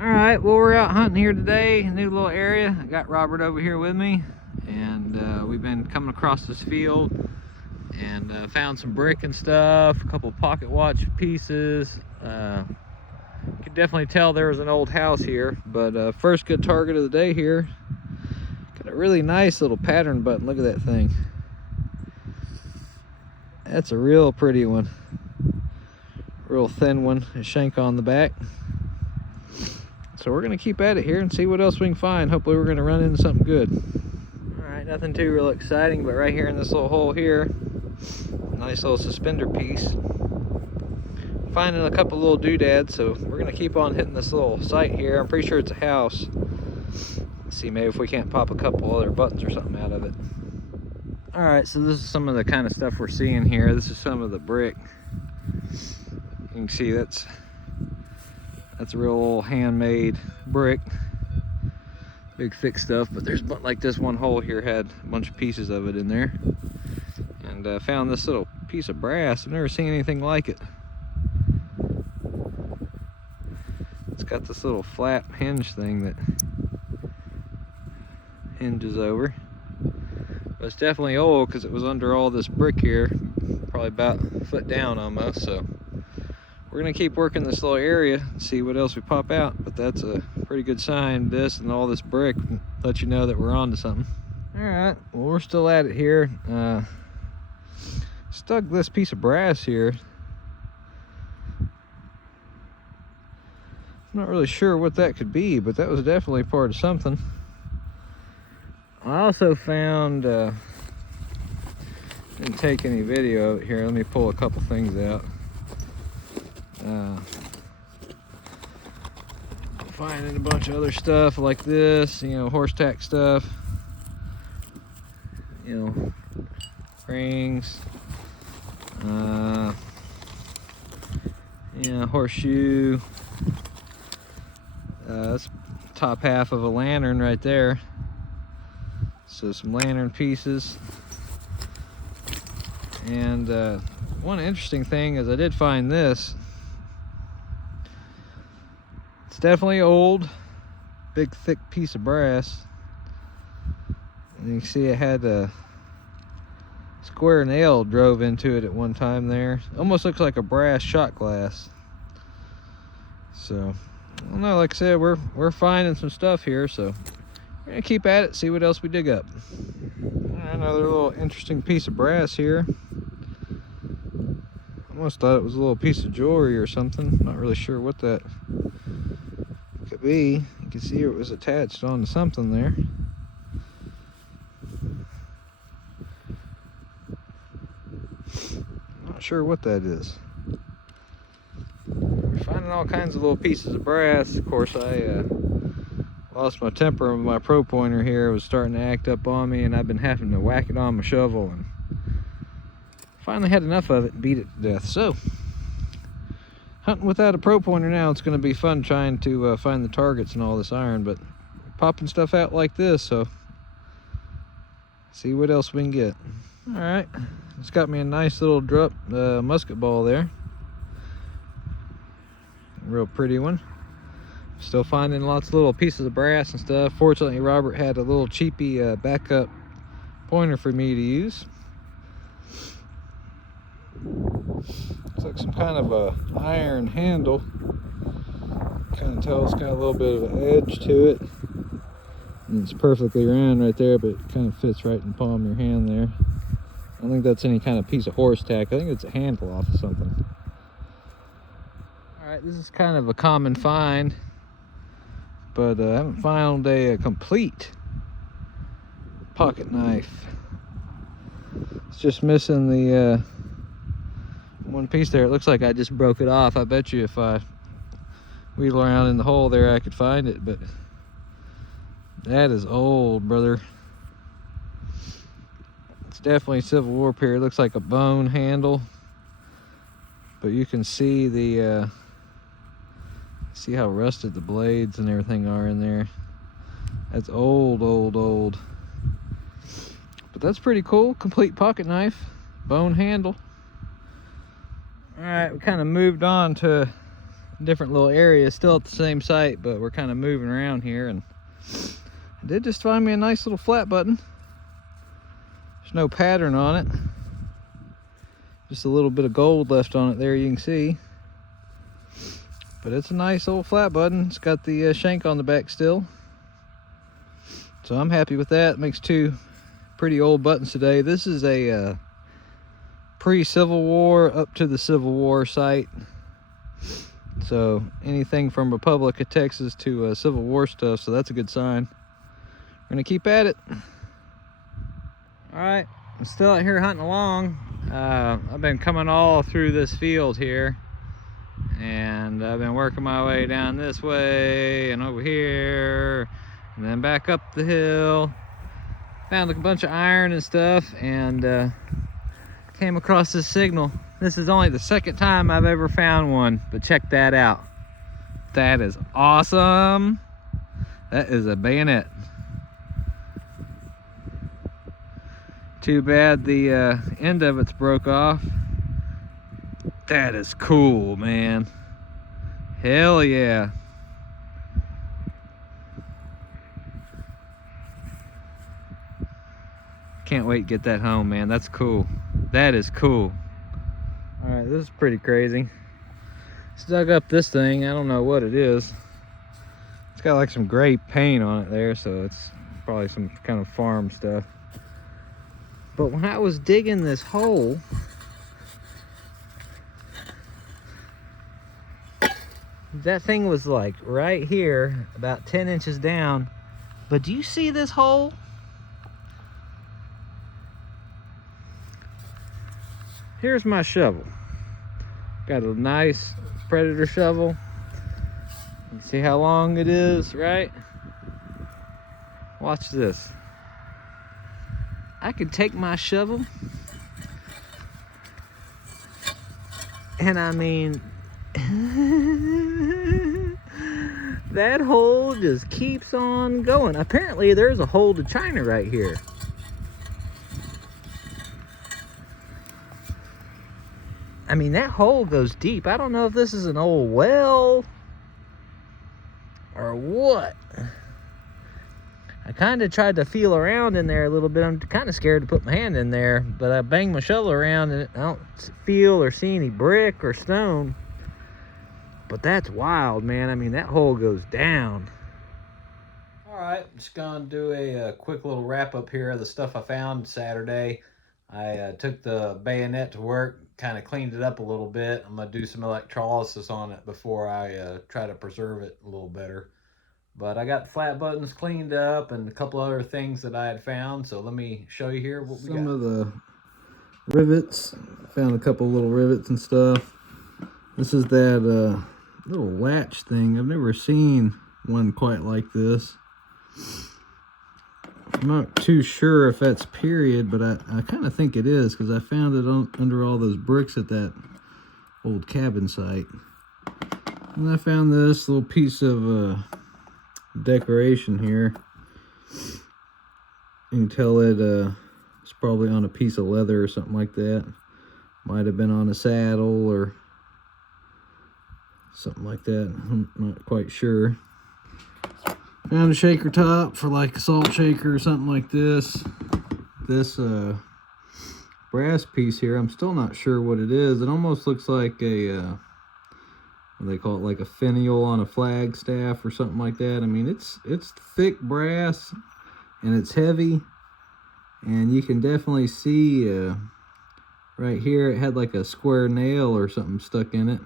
Alright, well, we're out hunting here today, a new little area. I got Robert over here with me, and we've been coming across this field and found some brick and stuff, a couple pocket watch pieces. You can definitely tell there was an old house here, but first good target of the day here. Got a really nice little pattern button. Look at that thing. That's a real pretty one. Real thin one, a shank on the back. So we're gonna keep at it here and see what else we can find. Hopefully we're gonna run into something good. All right, nothing too real exciting, but right here in this little hole here, nice little suspender piece. Finding a couple little doodads, so we're gonna keep on hitting this little site here. I'm pretty sure it's a house. Let's see, maybe if we can't pop a couple other buttons or something out of it. All right, so this is some of the kind of stuff we're seeing here. This is some of the brick. You can see that's a real old handmade brick, big thick stuff. But there's like this one hole here had a bunch of pieces of it in there, and found this little piece of brass. I've never seen anything like it. It's got this little flat hinge thing that hinges over, but it's definitely old because it was under all this brick here, probably about a foot down almost. So we're gonna keep working this little area and see what else we pop out, but that's a pretty good sign. This and all this brick let you know that we're on to something. All right, well, we're still at it here. Stuck this piece of brass here. I'm not really sure what that could be, but that was definitely part of something. I also found, didn't take any video of it here. Let me pull a couple things out. Finding a bunch of other stuff like this, you know, horse tack stuff, you know, rings, yeah, horseshoe. That's top half of a lantern right there. So some lantern pieces. And one interesting thing is I did find this. It's definitely old, big thick piece of brass. And you can see it had a square nail drove into it at one time there. Almost looks like a brass shot glass. So I don't know, like I said, we're finding some stuff here, so we're gonna keep at it, see what else we dig up. Another little interesting piece of brass here. Almost thought it was a little piece of jewelry or something. Not really sure what that could be. You can see it was attached onto something there. Not sure what that is. We're finding all kinds of little pieces of brass. Of course, I lost my temper with my pro pointer here. It was starting to act up on me, and I've been having to whack it on my shovel, and finally had enough of it and beat it to death. So hunting without a pro pointer now, it's going to be fun trying to find the targets and all this iron, but popping stuff out like this, so see what else we can get. All right, it's got me a nice little drop musket ball there. Real pretty one. Still finding lots of little pieces of brass and stuff. Fortunately, Robert had a little cheapy backup pointer for me to use. Looks like some kind of a iron handle. Kind of tell it's got a little bit of an edge to it. And it's perfectly round right there, but it kind of fits right in the palm of your hand there. I don't think that's any kind of piece of horse tack. I think it's a handle off of something. Alright, this is kind of a common find, but I haven't found a complete pocket knife. It's just missing the one piece there. It looks like I just broke it off. I bet you if I wheeled around in the hole there I could find it, but that is old, brother. It's definitely Civil War period. It looks like a bone handle, but you can see the see how rusted the blades and everything are in there. That's old, old, old. But that's pretty cool. Complete pocket knife, bone handle. All right, we kind of moved on to different little areas, still at the same site, but we're kind of moving around here. And I did just find me a nice little flat button. There's no pattern on it, just a little bit of gold left on it there, you can see. But it's a nice old flat button. It's got the shank on the back still, so I'm happy with that. It makes two pretty old buttons today. This is a pre-Civil War up to the Civil War site, so anything from Republic of Texas to Civil War stuff, so that's a good sign. We're gonna keep at it. All right, I'm still out here hunting along. I've been coming all through this field here, and I've been working my way down this way and over here and then back up the hill. Found a bunch of iron and stuff, and came across this signal. This is only the second time I've ever found one, but check that out. That is awesome. That is a bayonet. Too bad the end of it's broke off. That is cool, man. Hell yeah. Can't wait to get that home, man. That's cool. That is cool. All right, this is pretty crazy. Just dug up this thing. I don't know what it is. It's got like some gray paint on it there, so it's probably some kind of farm stuff. But when I was digging this hole, that thing was like right here, about 10 inches down. But do you see this hole? Here's my shovel. Got a nice Predator shovel. You see how long it is, right? Watch this. I could take my shovel, and I mean, that hole just keeps on going. Apparently there's a hole to China right here. I mean, that hole goes deep. I don't know if this is an old well or what. I kind of tried to feel around in there a little bit. I'm kind of scared to put my hand in there, but I banged my shovel around and I don't feel or see any brick or stone. But that's wild, man. I mean, that hole goes down. All right, just gonna do a quick little wrap up here of the stuff I found Saturday. I took the bayonet to work, kind of cleaned it up a little bit. I'm gonna do some electrolysis on it before I try to preserve it a little better. But I got the flat buttons cleaned up and a couple other things that I had found. So let me show you here what we got. Some of the rivets. Found a couple little rivets and stuff. This is that little latch thing. I've never seen one quite like this. I'm not too sure if that's period, but I kind of think it is, because I found it under all those bricks at that old cabin site. And I found this little piece of decoration here. You can tell it's probably on a piece of leather or something like that. Might have been on a saddle or something like that. I'm not quite sure. Found a shaker top for like a salt shaker or something like this. This brass piece here, I'm still not sure what it is. It almost looks like a they call it like a finial on a flagstaff or something like that. I mean, it's thick brass and it's heavy, and you can definitely see right here it had like a square nail or something stuck in it.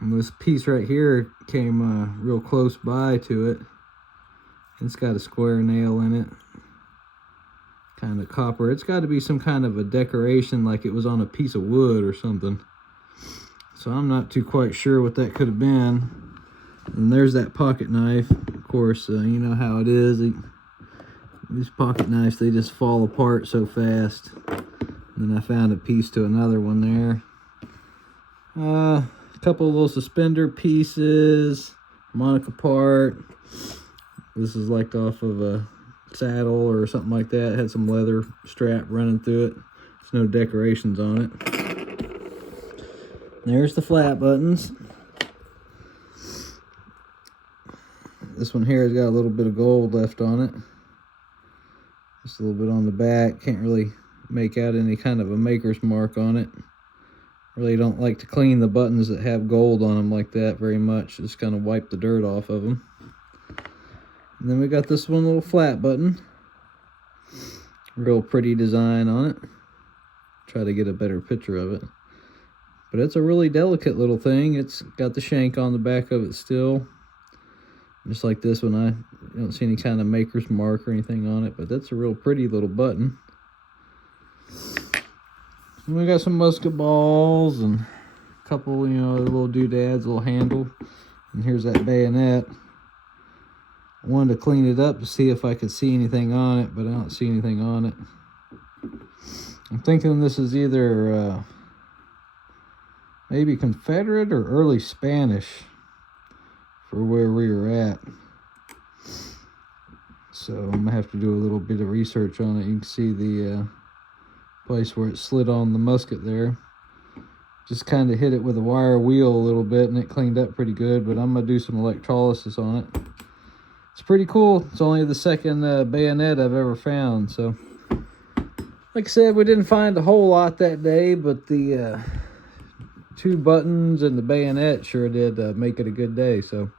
And this piece right here came real close by to it. It's got a square nail in it, kind of copper. It's got to be some kind of a decoration, like it was on a piece of wood or something. So I'm not too quite sure what that could have been. And there's that pocket knife. Of course, you know how it is. These pocket knives, they just fall apart so fast. And then I found a piece to another one there. A couple of little suspender pieces, harmonica part. This is like off of a saddle or something like that. It had some leather strap running through it. There's no decorations on it. There's the flat buttons. This one here has got a little bit of gold left on it. Just a little bit on the back. Can't really make out any kind of a maker's mark on it. Really don't like to clean the buttons that have gold on them like that very much. Just kind of wipe the dirt off of them. And then we got this one little flat button. Real pretty design on it. Try to get a better picture of it. But it's a really delicate little thing. It's got the shank on the back of it still. Just like this one, I don't see any kind of maker's mark or anything on it, but that's a real pretty little button. And we got some musket balls and a couple, little doodads, little handle. And here's that bayonet. I wanted to clean it up to see if I could see anything on it, but I don't see anything on it. I'm thinking this is either maybe Confederate or early Spanish for where we were at. So I'm gonna have to do a little bit of research on it. You can see the place where it slid on the musket there. Just kind of hit it with a wire wheel a little bit and it cleaned up pretty good, but I'm gonna do some electrolysis on it. It's pretty cool. It's only the second bayonet I've ever found. So like I said, we didn't find a whole lot that day, but the 2 buttons and the bayonet sure did make it a good day. So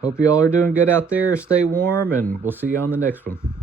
hope you all are doing good out there. Stay warm, and we'll see you on the next one.